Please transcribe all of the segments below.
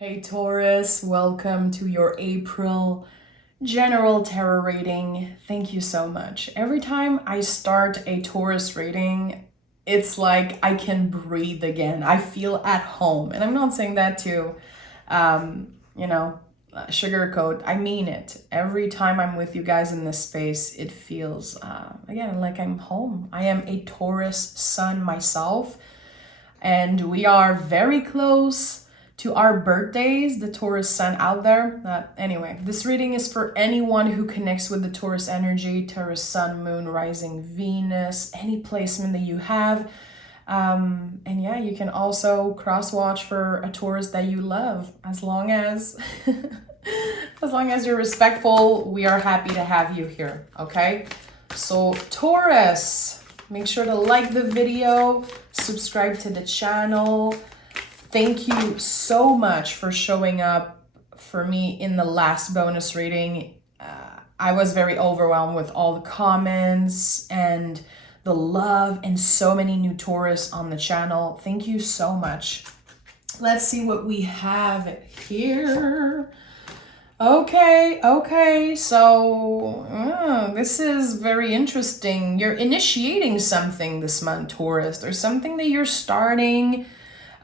Hey Taurus, welcome to your April general tarot reading. Thank you so much. Every time I start a Taurus reading, it's like I can breathe again. I feel at home. And I'm not saying that to, you know, sugarcoat. I mean it. Every time I'm with you guys in this space, it feels, again, like I'm home. I am a Taurus sun myself, and we are very close to our birthdays, the Taurus sun out there. Anyway, this reading is for anyone who connects with the Taurus energy, Taurus sun, moon, rising, Venus, any placement that you have. And yeah, you can also cross watch for a Taurus that you love, as long as as long as you're respectful. We are happy to have you here. Okay, so Taurus, make sure to like the video, subscribe to the channel. Thank you so much for showing up for me in the last bonus reading. I was very overwhelmed with all the comments and the love and so many new Taurus on the channel. Thank you so much. Let's see what we have here. Okay, so this is very interesting. You're initiating something this month, Taurus. There's something that you're starting.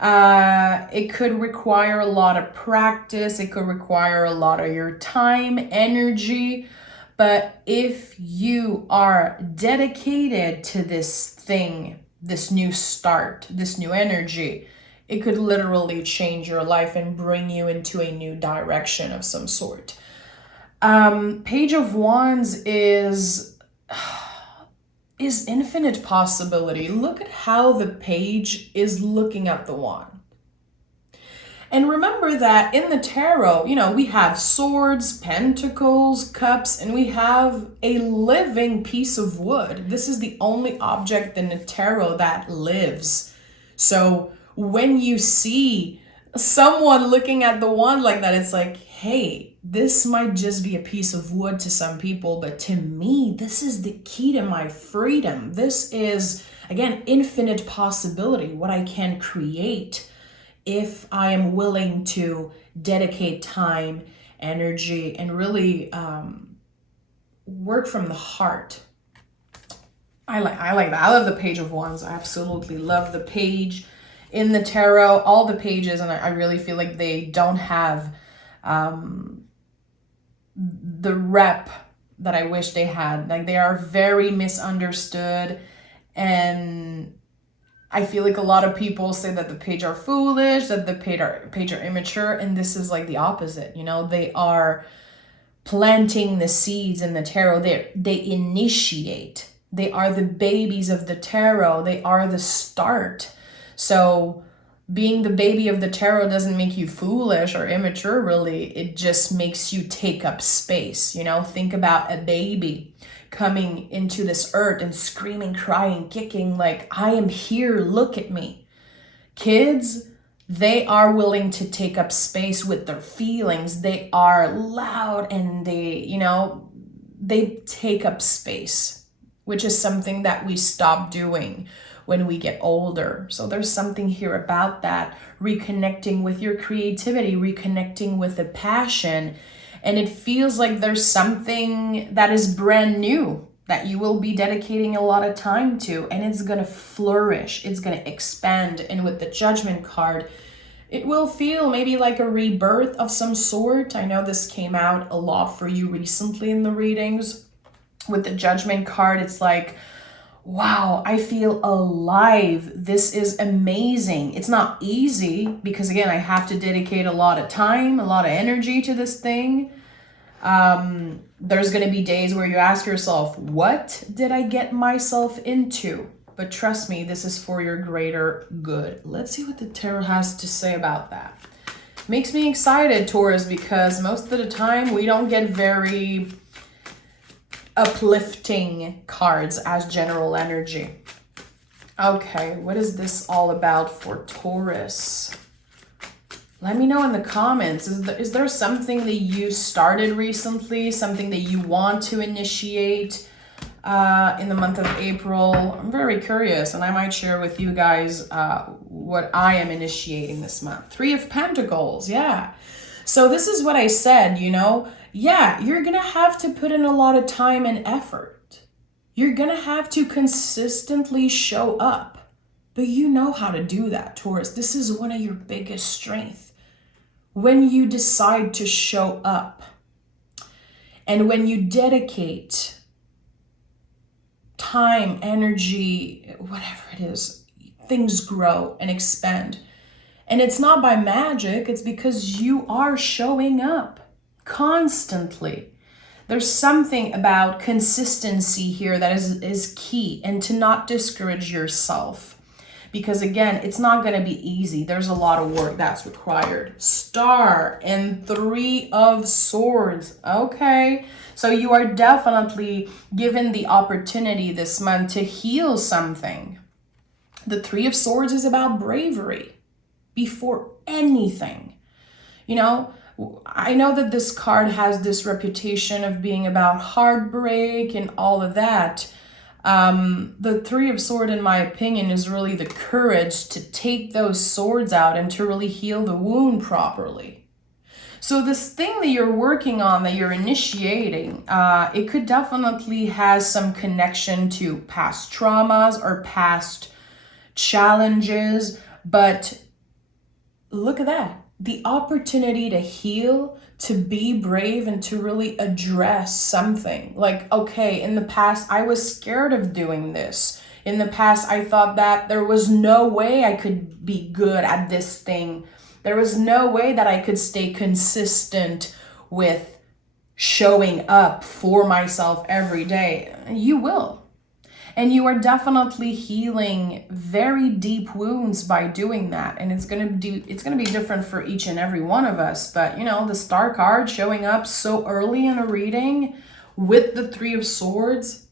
It could require a lot of practice. It could require a lot of your time, energy. But if you are dedicated to this thing, this new start, this new energy, it could literally change your life and bring you into a new direction of some sort. Page of Wands is infinite possibility. Look at how the page is looking at the wand. And remember that in the tarot, we have swords, pentacles, cups, and we have a living piece of wood. This is the only object in the tarot that lives. So when you see someone looking at the wand like that, it's like, hey, this might just be a piece of wood to some people, but to me, this is the key to my freedom. This is, again, infinite possibility, what I can create if I am willing to dedicate time, energy, and really work from the heart. I like that. I love the Page of Wands. I absolutely love the page in the tarot, all the pages, and I really feel like they don't have the rep that I wish they had. Like, they are very misunderstood, and I feel like a lot of people say that the page are foolish, that the page are immature, and this is like the opposite. They are planting the seeds in the tarot. They initiate. They are the babies of the tarot. They are the start. So being the baby of the tarot doesn't make you foolish or immature, really. It just makes you take up space. Think about a baby coming into this earth and screaming, crying, kicking, like, I am here, look at me. Kids, they are willing to take up space with their feelings. They are loud and they take up space, which is something that we stop doing when we get older. So there's something here about that, reconnecting with your creativity, reconnecting with a passion. And it feels like there's something that is brand new that you will be dedicating a lot of time to, and it's going to flourish. It's going to expand. And with the Judgment card, it will feel maybe like a rebirth of some sort. I know this came out a lot for you recently in the readings. With the Judgment card, it's like, wow, I feel alive. This is amazing. It's not easy because, again, I have to dedicate a lot of time, a lot of energy to this thing. There's going to be days where you ask yourself, what did I get myself into? But trust me, this is for your greater good. Let's see what the tarot has to say about that. Makes me excited, Taurus, because most of the time we don't get very uplifting cards as general energy. Okay, what is this all about for Taurus? Let me know in the comments. Is there something that you started recently, something that you want to initiate in the month of April? I'm very curious, and I might share with you guys what I am initiating this month. 3 of Pentacles, yeah. So this is what I said, yeah, you're going to have to put in a lot of time and effort. You're going to have to consistently show up. But you know how to do that, Taurus. This is one of your biggest strengths. When you decide to show up and when you dedicate time, energy, whatever it is, things grow and expand. And it's not by magic, it's because you are showing up constantly. There's something about consistency here that is key, and to not discourage yourself. Because again, it's not going to be easy. There's a lot of work that's required. Star and 3 of Swords. Okay. So you are definitely given the opportunity this month to heal something. The 3 of Swords is about bravery before anything. I know that this card has this reputation of being about heartbreak and all of that. The 3 of Swords, in my opinion, is really the courage to take those swords out and to really heal the wound properly. So this thing that you're working on, that you're initiating, it could definitely has some connection to past traumas or past challenges. But look at that. The opportunity to heal, to be brave, and to really address something. Like, okay, in the past, I was scared of doing this. In the past, I thought that there was no way I could be good at this thing. There was no way that I could stay consistent with showing up for myself every day. You will. And you are definitely healing very deep wounds by doing that. And it's gonna be different for each and every one of us. But the Star card showing up so early in a reading with the 3 of Swords,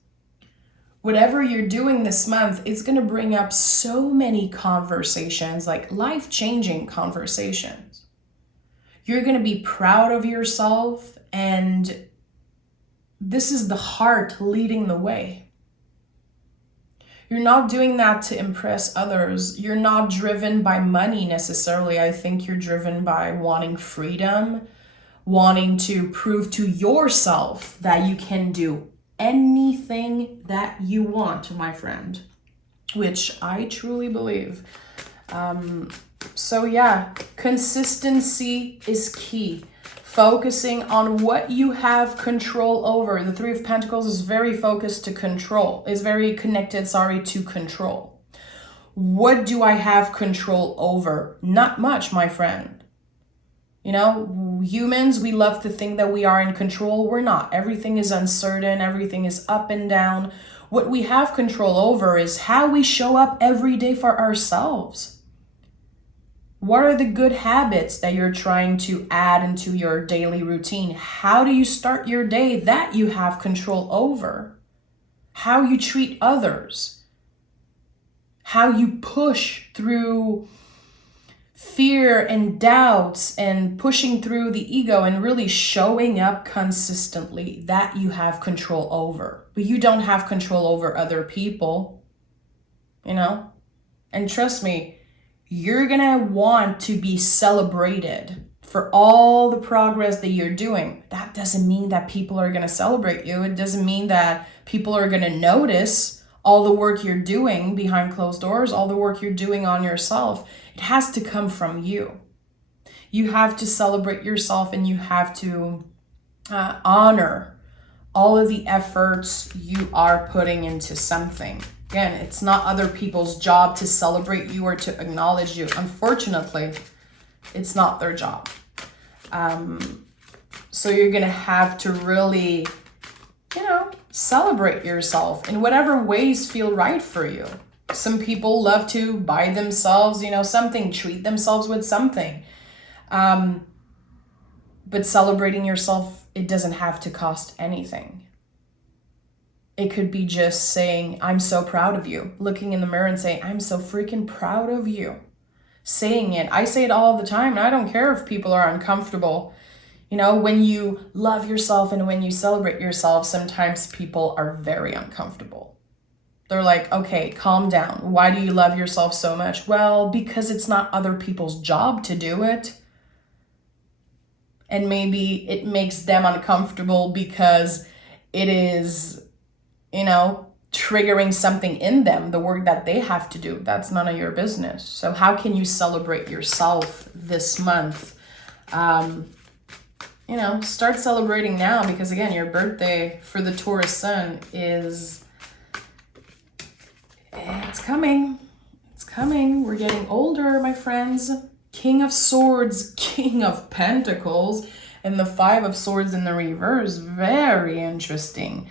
whatever you're doing this month, it's gonna bring up so many conversations, like life-changing conversations. You're gonna be proud of yourself, and this is the heart leading the way. You're not doing that to impress others. You're not driven by money necessarily. I think you're driven by wanting freedom, wanting to prove to yourself that you can do anything that you want, my friend, which I truly believe. So yeah, consistency is key. Focusing on what you have control over. The 3 of Pentacles is very focused to control. It's very connected, to control. What do I have control over? Not much, my friend. Humans, we love to think that we are in control. We're not. Everything is uncertain. Everything is up and down. What we have control over is how we show up every day for ourselves. What are the good habits that you're trying to add into your daily routine? How do you start your day? That you have control over. How you treat others. How you push through fear and doubts and pushing through the ego and really showing up consistently. That you have control over. But you don't have control over other people. And trust me, you're gonna want to be celebrated for all the progress that you're doing. That doesn't mean that people are gonna celebrate you. It doesn't mean that people are gonna notice all the work you're doing behind closed doors, all the work you're doing on yourself. It has to come from you. You have to celebrate yourself, and you have to honor all of the efforts you are putting into something. Again, it's not other people's job to celebrate you or to acknowledge you. Unfortunately, it's not their job. So you're going to have to really, celebrate yourself in whatever ways feel right for you. Some people love to buy themselves, something, treat themselves with something. But celebrating yourself, it doesn't have to cost anything. It could be just saying, I'm so proud of you. Looking in the mirror and saying, I'm so freaking proud of you. Saying it. I say it all the time, and I don't care if people are uncomfortable. When you love yourself and when you celebrate yourself, sometimes people are very uncomfortable. They're like, okay, calm down. Why do you love yourself so much? Well, because it's not other people's job to do it. And maybe it makes them uncomfortable because it is, triggering something in them, the work that they have to do. That's none of your business. So how can you celebrate yourself this month? Start celebrating now, because again, your birthday for the Taurus sun it's coming. It's coming. We're getting older, my friends. King of Swords, King of Pentacles, and the Five of Swords in the reverse. Very interesting.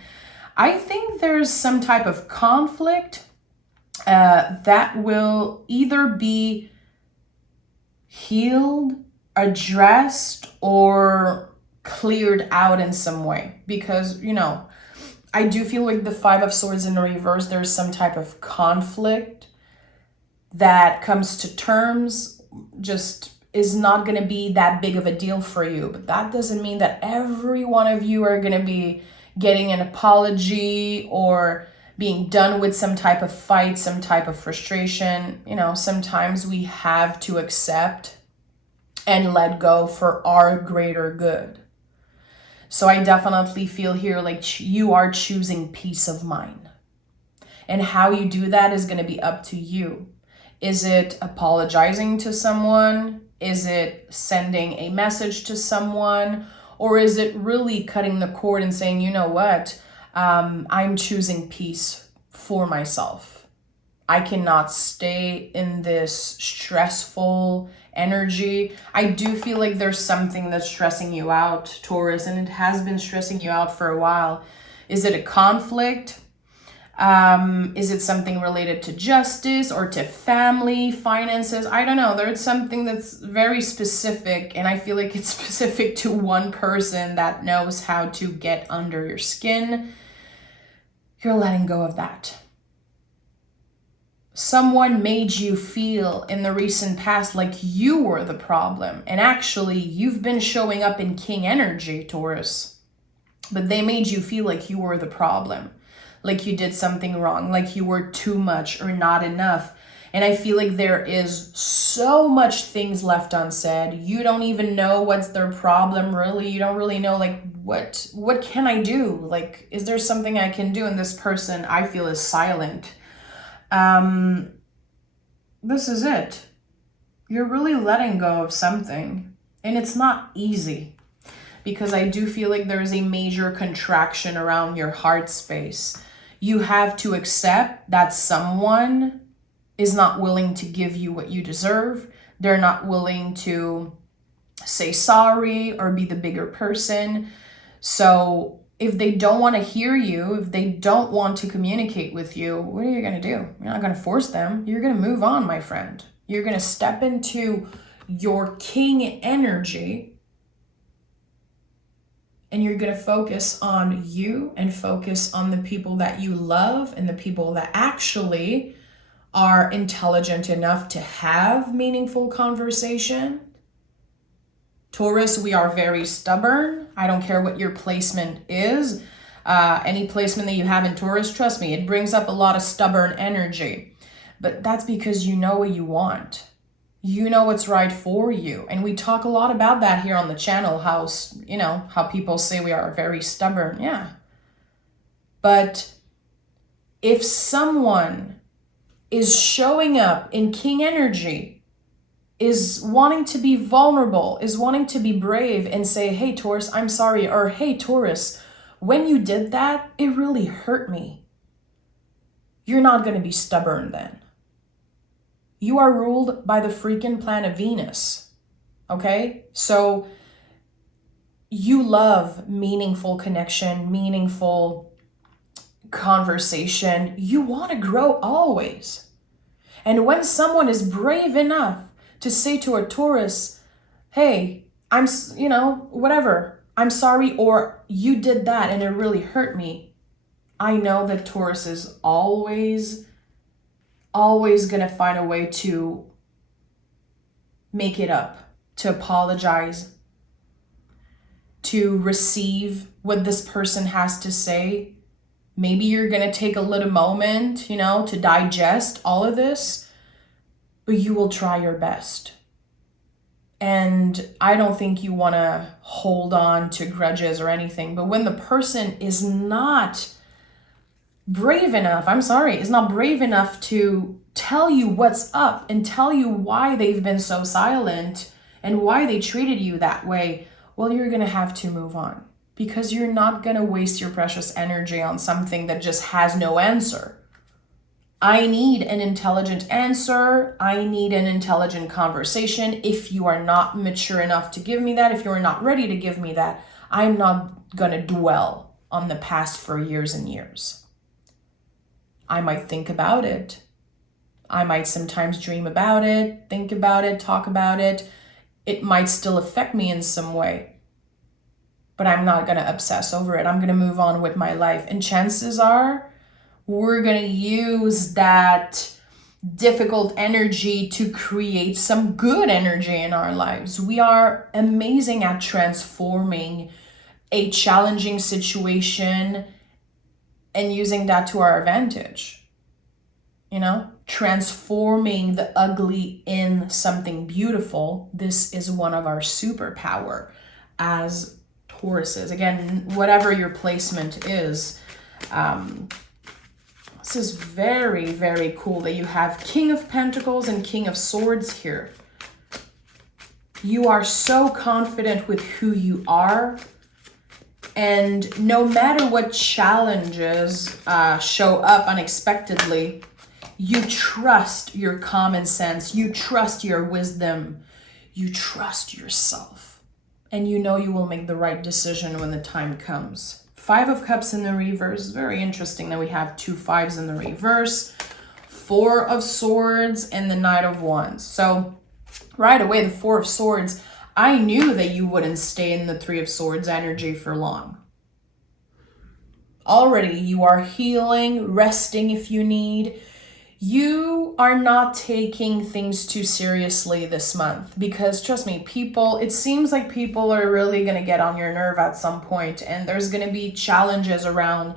I think there's some type of conflict that will either be healed, addressed, or cleared out in some way. Because, I do feel like the Five of Swords in the reverse, there's some type of conflict that comes to terms, just is not going to be that big of a deal for you. But that doesn't mean that every one of you are going to be getting an apology or being done with some type of fight, some type of frustration. Sometimes we have to accept and let go for our greater good. So I definitely feel here like you are choosing peace of mind. And how you do that is going to be up to you. Is it apologizing to someone? Is it sending a message to someone? Or is it really cutting the cord and saying, you know what, I'm choosing peace for myself. I cannot stay in this stressful energy. I do feel like there's something that's stressing you out, Taurus, and it has been stressing you out for a while. Is it a conflict? Is it something related to justice or to family, finances? I don't know. There's something that's very specific, and I feel like it's specific to one person that knows how to get under your skin. You're letting go of that. Someone made you feel in the recent past like you were the problem, and actually you've been showing up in King energy, Taurus, but they made you feel like you were the problem. Like you did something wrong, like you were too much or not enough. And I feel like there is so much things left unsaid. You don't even know what's their problem, really. You don't really know, like, what can I do? Like, is there something I can do? And this person, I feel, is silent. This is it. You're really letting go of something. And it's not easy, because I do feel like there's a major contraction around your heart space. You have to accept that someone is not willing to give you what you deserve. They're not willing to say sorry or be the bigger person. So if they don't want to hear you, if they don't want to communicate with you, what are you going to do? You're not going to force them. You're going to move on, my friend. You're going to step into your king energy, and you're going to focus on you and focus on the people that you love and the people that actually are intelligent enough to have meaningful conversation. Taurus, we are very stubborn. I don't care what your placement is. Any placement that you have in Taurus, trust me, it brings up a lot of stubborn energy. But that's because you know what you want. You know what's right for you. And we talk a lot about that here on the channel, how people say we are very stubborn. Yeah. But if someone is showing up in king energy, is wanting to be vulnerable, is wanting to be brave and say, hey, Taurus, I'm sorry. Or, hey, Taurus, when you did that, it really hurt me. You're not going to be stubborn then. You are ruled by the freaking planet Venus, okay? So you love meaningful connection, meaningful conversation. You want to grow always. And when someone is brave enough to say to a Taurus, hey, I'm sorry, or you did that and it really hurt me, I know that Taurus is always going to find a way to make it up, to apologize, to receive what this person has to say, Maybe you're going to take a little moment, to digest all of this, but you will try your best. And I don't think you want to hold on to grudges or anything. But when the person is not brave enough, is not brave enough to tell you what's up and tell you why they've been so silent and why they treated you that way, well, you're going to have to move on, because you're not going to waste your precious energy on something that just has no answer. I need an intelligent answer. I need an intelligent conversation. If you are not mature enough to give me that, if you are not ready to give me that, I'm not going to dwell on the past for years and years. I might think about it. I might sometimes dream about it, think about it, talk about it. It might still affect me in some way, but I'm not going to obsess over it. I'm going to move on with my life. And chances are, we're going to use that difficult energy to create some good energy in our lives. We are amazing at transforming a challenging situation and using that to our advantage. Transforming the ugly in something beautiful. This is one of our superpower as Tauruses. Again, whatever your placement is, this is very, very cool that you have King of Pentacles and King of Swords here. You are so confident with who you are. And no matter what challenges show up unexpectedly, you trust your common sense. You trust your wisdom. You trust yourself. And you know you will make the right decision when the time comes. 5 of Cups in the reverse. Very interesting that we have 2 5s in the reverse. 4 of Swords and the Knight of Wands. So right away, the 4 of Swords, I knew that you wouldn't stay in the 3 of Swords energy for long. Already you are healing, resting if you need. You are not taking things too seriously this month, because trust me, it seems like people are really going to get on your nerve at some point, and there's going to be challenges around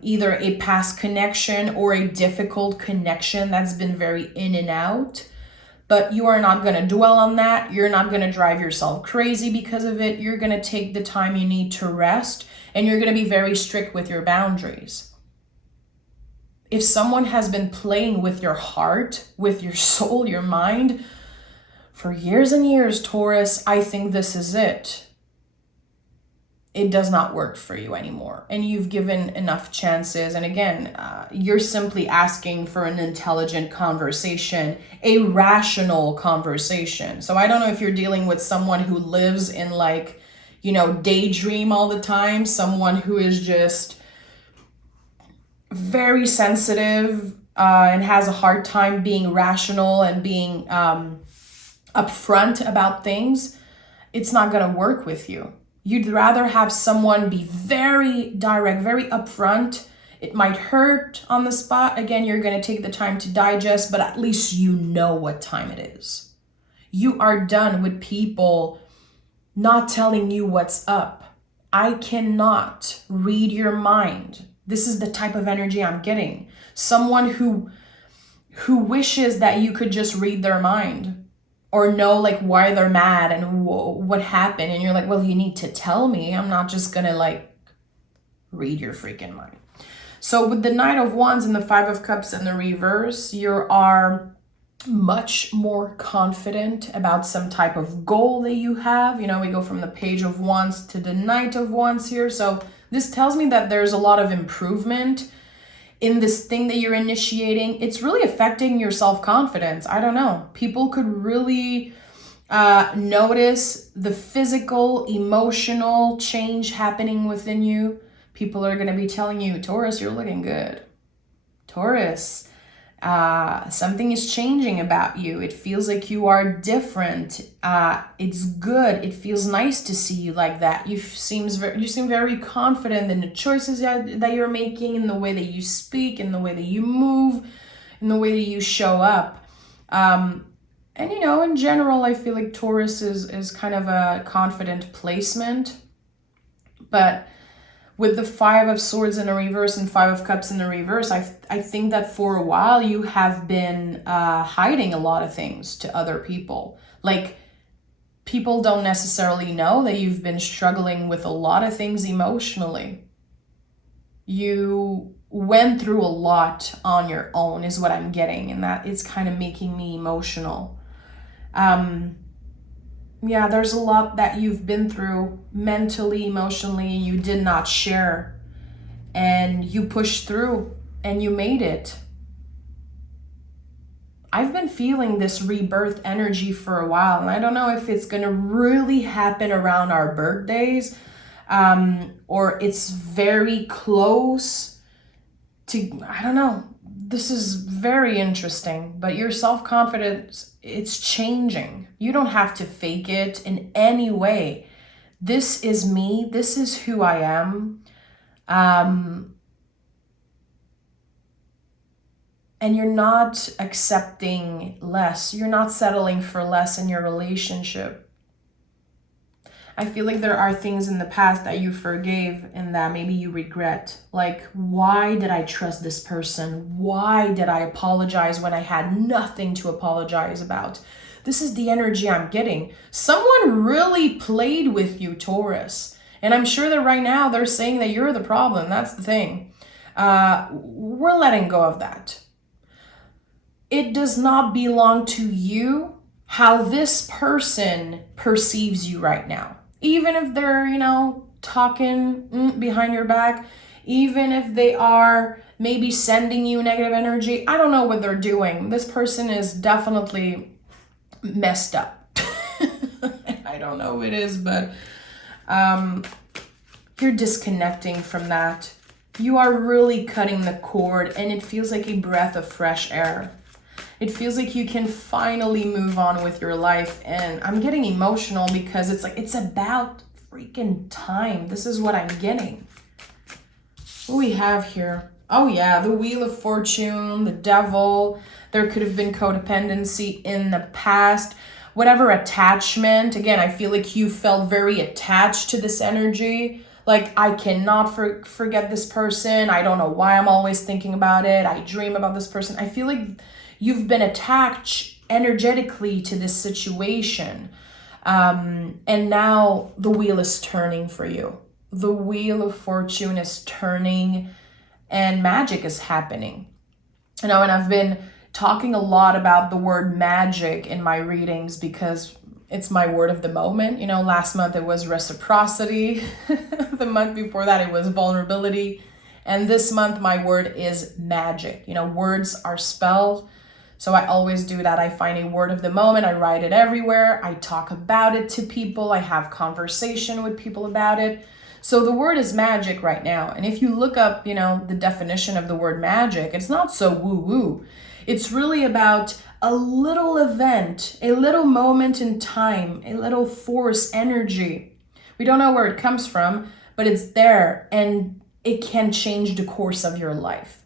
either a past connection or a difficult connection that's been very in and out. But you are not going to dwell on that. You're not going to drive yourself crazy because of it. You're going to take the time you need to rest, and you're going to be very strict with your boundaries. If someone has been playing with your heart, with your soul, your mind, for years and years, Taurus, I think this is it. It does not work for you anymore. And you've given enough chances. And again, you're simply asking for an intelligent conversation, a rational conversation. So I don't know if you're dealing with someone who lives in daydream all the time, someone who is just very sensitive and has a hard time being rational and being upfront about things. It's not going to work with you. You'd rather have someone be very direct, very upfront. It might hurt on the spot. Again, you're going to take the time to digest, but at least you know what time it is. You are done with people not telling you what's up. I cannot read your mind. This is the type of energy I'm getting. Someone who wishes that you could just read their mind or know why they're mad and what happened. And you're like, well, you need to tell me. I'm not just going to read your freaking mind. So with the Knight of Wands and the 5 of Cups in the reverse, you are much more confident about some type of goal that you have. We go from the Page of Wands to the Knight of Wands here. So this tells me that there's a lot of improvement in this thing that you're initiating. It's really affecting your self-confidence. I don't know. People could really notice the physical, emotional change happening within you. People are going to be telling you, Taurus, you're looking good. Taurus, something is changing about you. It feels like you are different. It's good. It feels nice to see you like that. You seem very confident in the choices that you're making, in the way that you speak, in the way that you move, in the way that you show up. And in general, I feel like Taurus is kind of a confident placement. But With the 5 of Swords in the reverse and 5 of Cups in the reverse, I think that for a while you have been hiding a lot of things to other people. Like, people don't necessarily know that you've been struggling with a lot of things emotionally. You went through a lot on your own is what I'm getting, and that it's kind of making me emotional. Yeah, there's a lot that you've been through mentally, emotionally, you did not share. And you pushed through and you made it. I've been feeling this rebirth energy for a while, and I don't know if it's going to really happen around our birthdays, or it's very close to, I don't know. This is very interesting, but your self-confidence, it's changing. You don't have to fake it in any way. This is me. This is who I am. And you're not accepting less. You're not settling for less in your relationship. I feel like there are things in the past that you forgave and that maybe you regret. Like, why did I trust this person? Why did I apologize when I had nothing to apologize about? This is the energy I'm getting. Someone really played with you, Taurus. And I'm sure that right now they're saying that you're the problem. That's the thing. We're letting go of that. It does not belong to you how this person perceives you right now. Even if they're, talking behind your back, even if they are maybe sending you negative energy, I don't know what they're doing. This person is definitely messed up. I don't know who it is, but you're disconnecting from that. You are really cutting the cord, and it feels like a breath of fresh air. It feels like you can finally move on with your life. And I'm getting emotional because it's like, it's about freaking time. This is what I'm getting. What do we have here? Oh yeah, the Wheel of Fortune, the Devil. There could have been codependency in the past. Whatever attachment. Again, I feel like you felt very attached to this energy. Like, I cannot forget this person. I don't know why I'm always thinking about it. I dream about this person. I feel like you've been attached energetically to this situation. And now the wheel is turning for you. The Wheel of Fortune is turning and magic is happening. And I've been talking a lot about the word magic in my readings because it's my word of the moment. Last month it was reciprocity. The month before that it was vulnerability. And this month my word is magic. Words are spelled. So I always do that. I find a word of the moment. I write it everywhere. I talk about it to people. I have conversation with people about it. So the word is magic right now. And if you look up, the definition of the word magic, it's not so woo-woo. It's really about a little event, a little moment in time, a little force, energy. We don't know where it comes from, but it's there and it can change the course of your life.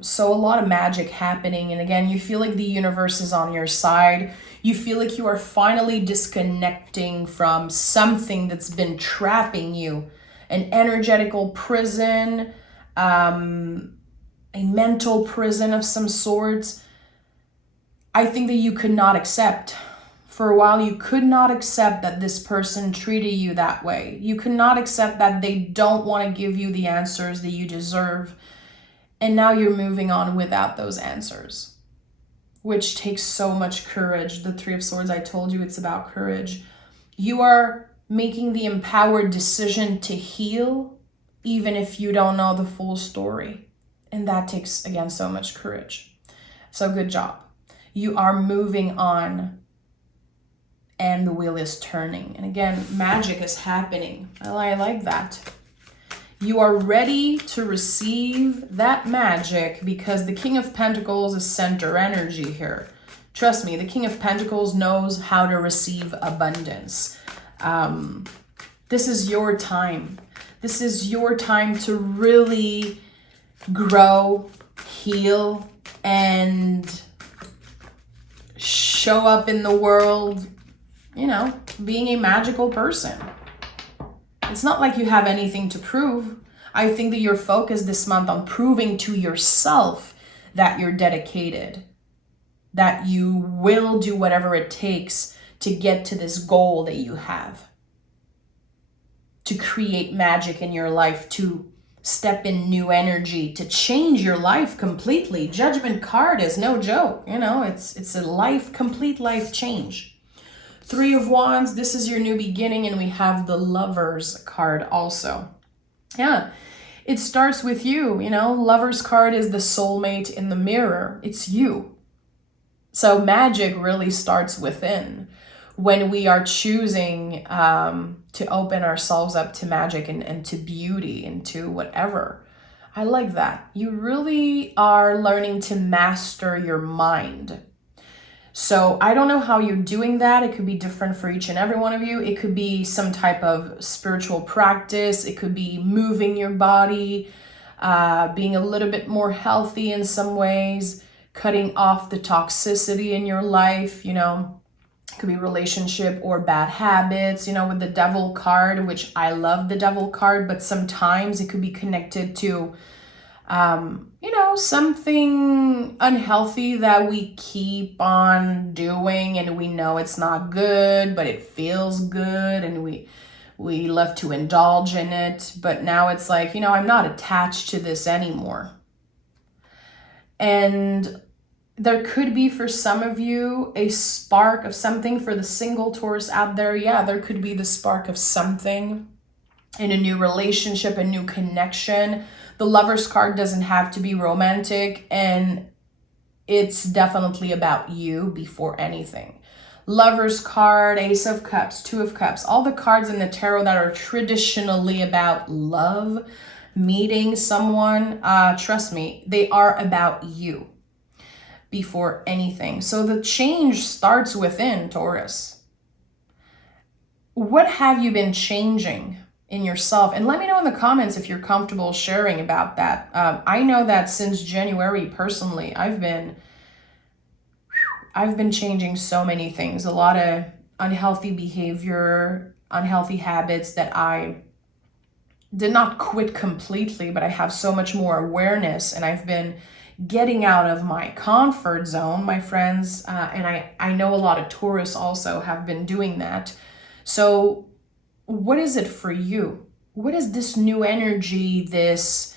So a lot of magic happening. And again, you feel like the universe is on your side. You feel like you are finally disconnecting from something that's been trapping you. An energetical prison, a mental prison of some sorts. I think that you could not accept. For a while, you could not accept that this person treated you that way. You could not accept that they don't want to give you the answers that you deserve. And now you're moving on without those answers, which takes so much courage. The Three of Swords, I told you, it's about courage. You are making the empowered decision to heal, even if you don't know the full story. And that takes, again, so much courage. So good job. You are moving on and the wheel is turning. And again, magic is happening. I like that. You are ready to receive that magic because the King of Pentacles is center energy here. Trust me, the King of Pentacles knows how to receive abundance. This is your time. This is your time to really grow, heal, and show up in the world, being a magical person. It's not like you have anything to prove. I think that you're focused this month on proving to yourself that you're dedicated, that you will do whatever it takes to get to this goal that you have, to create magic in your life, to step in new energy, to change your life completely. Judgment card is no joke. You know, it's a complete life change. 3 of Wands, this is your new beginning, and we have the Lovers card also. Yeah, it starts with you, you know. Lovers card is the soulmate in the mirror. It's you. So magic really starts within. When we are choosing to open ourselves up to magic and to beauty and to whatever. I like that. You really are learning to master your mind. So I don't know how you're doing that. It could be different for each and every one of you. It could be some type of spiritual practice. It could be moving your body, being a little bit more healthy in some ways, cutting off the toxicity in your life, you know. It could be relationship or bad habits, you know, with the Devil card, which I love the Devil card, but sometimes it could be connected to, you know, something unhealthy that we keep on doing and we know it's not good, but it feels good and we love to indulge in it. But now it's like, you know, I'm not attached to this anymore. And there could be for some of you a spark of something. For the single Taurus out there, yeah, there could be the spark of something in a new relationship, a new connection. The Lovers card doesn't have to be romantic, and it's definitely about you before anything. Lovers card, Ace of Cups, 2 of Cups, all the cards in the tarot that are traditionally about love, meeting someone, trust me, they are about you before anything. So the change starts within, Taurus. What have you been changing in yourself? And let me know in the comments if you're comfortable sharing about that. I know that since January, personally, I've been changing so many things. A lot of unhealthy behavior, unhealthy habits that I did not quit completely, but I have so much more awareness, and I've been getting out of my comfort zone, my friends, and I know a lot of Taurus also have been doing that. So what is it for you? What is this new energy, this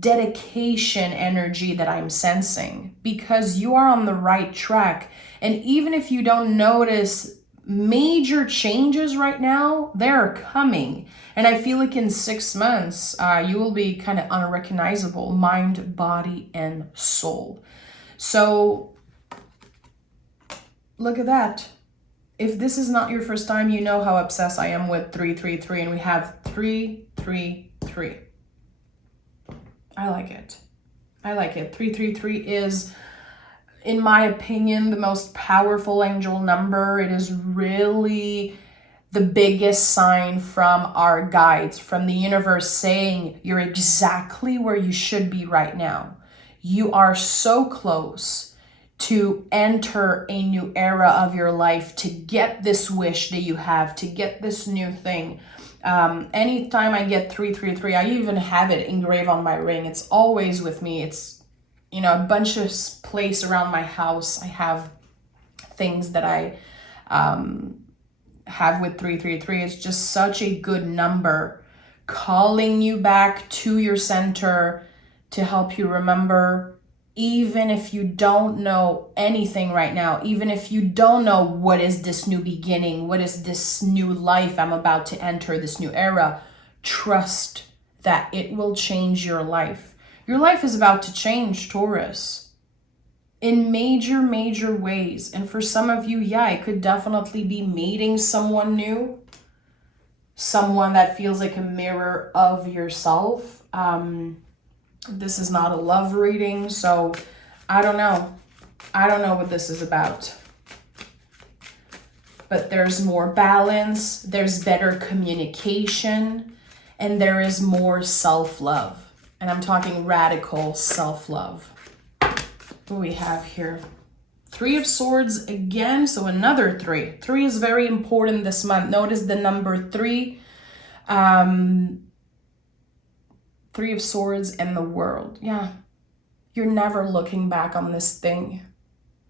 dedication energy that I'm sensing? Because you are on the right track. And even if you don't notice major changes right now, they're coming. And I feel like in 6 months, you will be kind of unrecognizable, mind, body, and soul. So look at that. If this is not your first time, you know how obsessed I am with 333, and we have 333. I like it. I like it. 333 is, in my opinion, the most powerful angel number. It is really the biggest sign from our guides, from the universe, saying you're exactly where you should be right now. You are so close to enter a new era of your life, to get this wish that you have, to get this new thing. Anytime I get 333, I even have it engraved on my ring. It's always with me. It's, you know, a bunch of place around my house. I have things that I have with 333. It's just such a good number, calling you back to your center to help you remember. Even if you don't know anything right now, even if you don't know what is this new beginning, what is this new life I'm about to enter, this new era, trust that it will change your life. Your life is about to change, Taurus, in major, major ways. And for some of you, yeah, it could definitely be meeting someone new, someone that feels like a mirror of yourself. This is not a love reading, so I don't know. I don't know what this is about. But there's more balance, there's better communication, and there is more self-love. And I'm talking radical self-love. What do we have here? 3 of Swords again, so another 3. 3 is very important this month. Notice the number 3. Three of Swords and the World. Yeah. You're never looking back on this thing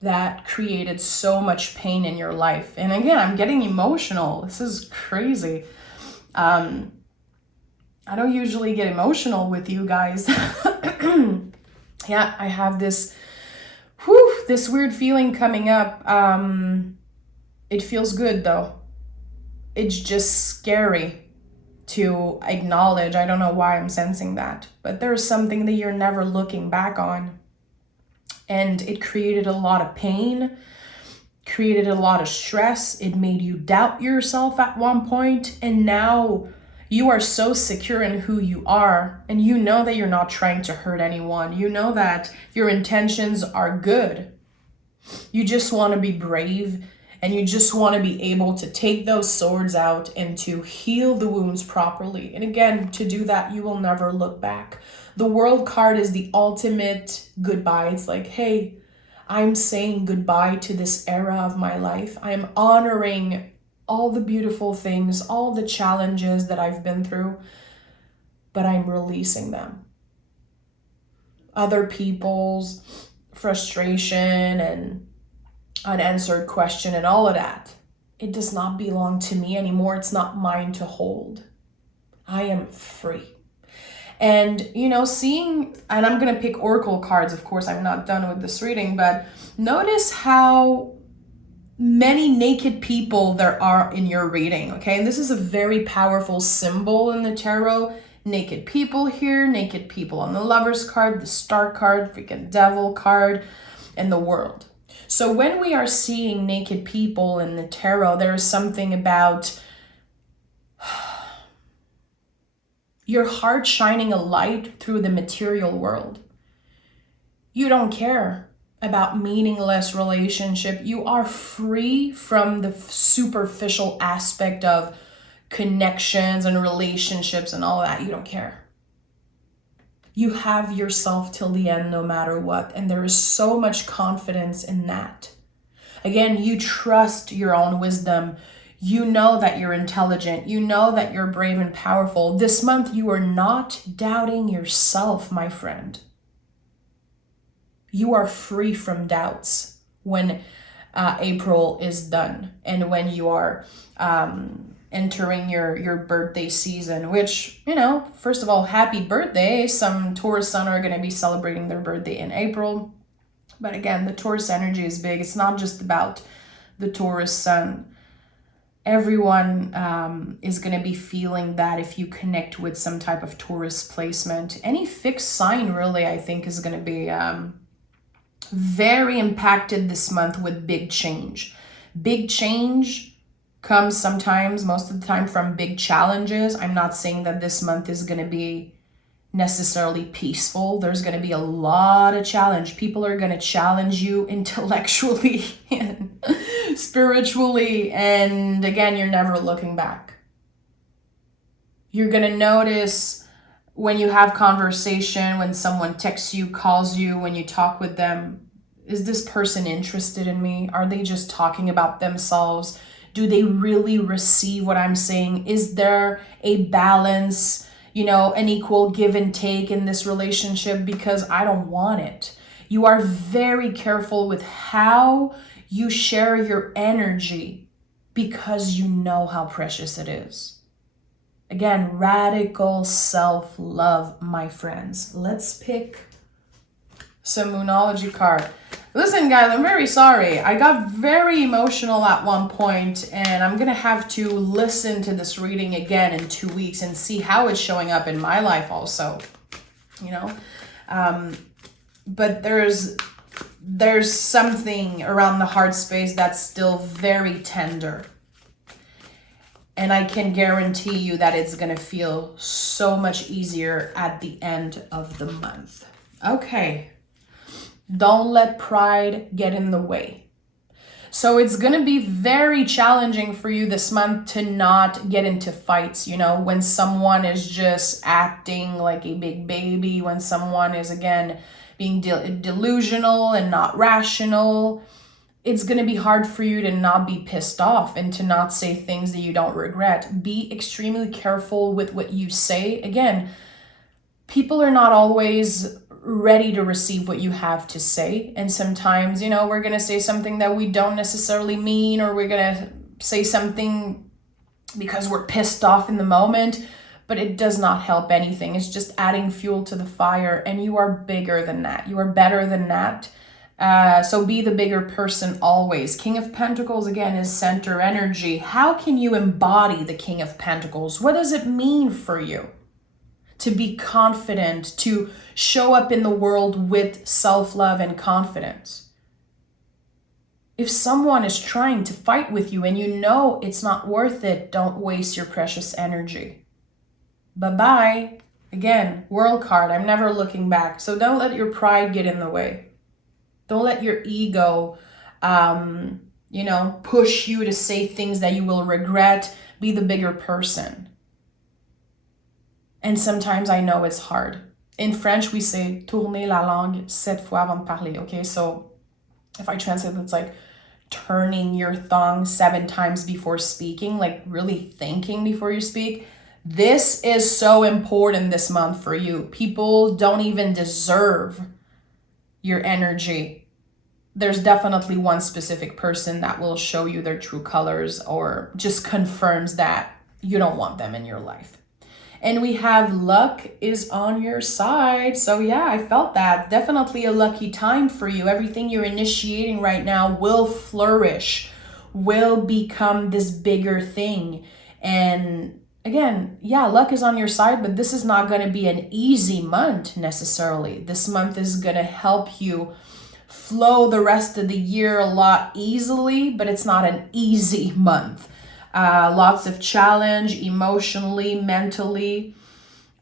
that created so much pain in your life. And again, I'm getting emotional. This is crazy. I don't usually get emotional with you guys. Yeah, I have this weird feeling coming up. It feels good though. It's just scary to acknowledge. I don't know why I'm sensing that, but there's something that you're never looking back on. And it created a lot of pain, created a lot of stress. It made you doubt yourself at one point, and now you are so secure in who you are, and you know that you're not trying to hurt anyone. You know that your intentions are good. You just want to be brave, and you just want to be able to take those swords out and to heal the wounds properly. And again, to do that, you will never look back. The World card is the ultimate goodbye. It's like, hey, I'm saying goodbye to this era of my life. I'm honoring all the beautiful things, all the challenges that I've been through, but I'm releasing them. Other people's frustration and unanswered question and all of that, it does not belong to me anymore. It's not mine to hold. I am free. And, seeing, and I'm going to pick oracle cards, of course, I'm not done with this reading, but notice how many naked people there are in your reading, okay? And this is a very powerful symbol in the tarot. Naked people here, naked people on the Lover's card, the Star card, freaking Devil card, and the World. So when we are seeing naked people in the tarot, there is something about your heart shining a light through the material world. You don't care about meaningless relationship. You are free from the superficial aspect of connections and relationships and all that. You don't care. You have yourself till the end no matter what. And there is so much confidence in that. Again, you trust your own wisdom. You know that you're intelligent. You know that you're brave and powerful. This month, you are not doubting yourself, my friend. You are free from doubts when April is done and when you are entering your birthday season, which, first of all, happy birthday. Some Taurus sun are going to be celebrating their birthday in April. But again, the Taurus energy is big. It's not just about the Taurus sun. Everyone is going to be feeling that if you connect with some type of Taurus placement. Any fixed sign, really, I think is going to be very impacted this month with big change. Big change comes sometimes, most of the time, from big challenges. I'm not saying that this month is going to be necessarily peaceful. There's going to be a lot of challenge. People are going to challenge you intellectually and spiritually. And again, you're never looking back. You're going to notice when you have conversation, when someone texts you, calls you, when you talk with them, is this person interested in me? Are they just talking about themselves? Do they really receive what I'm saying? Is there a balance, an equal give and take in this relationship? Because I don't want it. You are very careful with how you share your energy because you know how precious it is. Again, radical self-love, my friends. Let's pick some Moonology card. Listen, guys, I'm very sorry. I got very emotional at one point, and I'm going to have to listen to this reading again in 2 weeks and see how it's showing up in my life also, But there's something around the heart space that's still very tender. And I can guarantee you that it's going to feel so much easier at the end of the month. Okay. Don't let pride get in the way. So it's going to be very challenging for you this month to not get into fights, when someone is just acting like a big baby, when someone is, again, being delusional and not rational. it's going to be hard for you to not be pissed off and to not say things that you don't regret. Be extremely careful with what you say. Again, people are not always ready to receive what you have to say. And sometimes, we're going to say something that we don't necessarily mean, or we're going to say something because we're pissed off in the moment, but it does not help anything. It's just adding fuel to the fire, and you are bigger than that. You are better than that. So be the bigger person always. King of Pentacles, again, is center energy. How can you embody the King of Pentacles? What does it mean for you to be confident, to show up in the world with self-love and confidence? If someone is trying to fight with you and you know it's not worth it, don't waste your precious energy. Bye-bye. Again, World card, I'm never looking back. So don't let your pride get in the way. Don't let your ego, push you to say things that you will regret. Be the bigger person. And sometimes I know it's hard. In French, we say tourner la langue 7 fois avant de parler. Okay, so if I translate, it's like turning your tongue 7 times before speaking, like really thinking before you speak. This is so important this month for you. People don't even deserve your energy. There's definitely one specific person that will show you their true colors or just confirms that you don't want them in your life. And we have luck is on your side. So yeah, I felt that. Definitely a lucky time for you. Everything you're initiating right now will flourish, will become this bigger thing. And again, yeah, luck is on your side, but this is not going to be an easy month necessarily. This month is going to help you flow the rest of the year a lot easily, but it's not an easy month. Lots of challenge emotionally, mentally,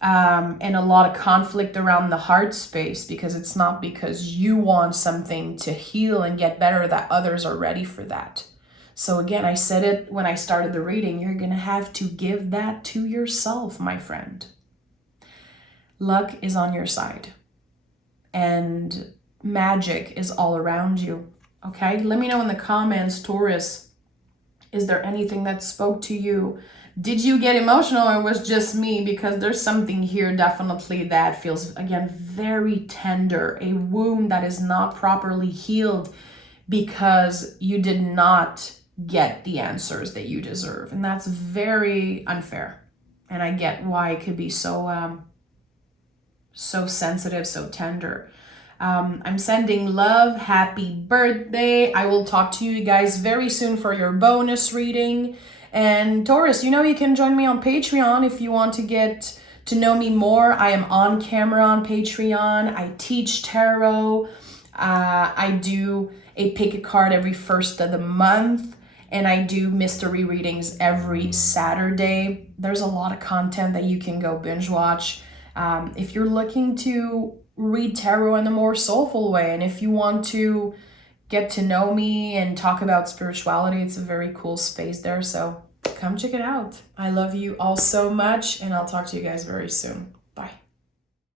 and a lot of conflict around the heart space, because it's not because you want something to heal and get better that others are ready for that. So again, I said it when I started the reading, you're going to have to give that to yourself, my friend. Luck is on your side. And magic is all around you. Okay? Let me know in the comments, Taurus, is there anything that spoke to you? Did you get emotional, or was just me? Because there's something here definitely that feels, again, very tender. A wound that is not properly healed because you did not get the answers that you deserve. And that's very unfair. And I get why it could be so sensitive, so tender. I'm sending love. Happy birthday. I will talk to you guys very soon for your bonus reading. And Taurus, you can join me on Patreon if you want to get to know me more. I am on camera on Patreon. I teach tarot. I do a pick a card every first of the month. And I do mystery readings every Saturday. There's a lot of content that you can go binge watch. If you're looking to read tarot in a more soulful way, and if you want to get to know me and talk about spirituality, it's a very cool space there. So come check it out. I love you all so much, and I'll talk to you guys very soon. Bye.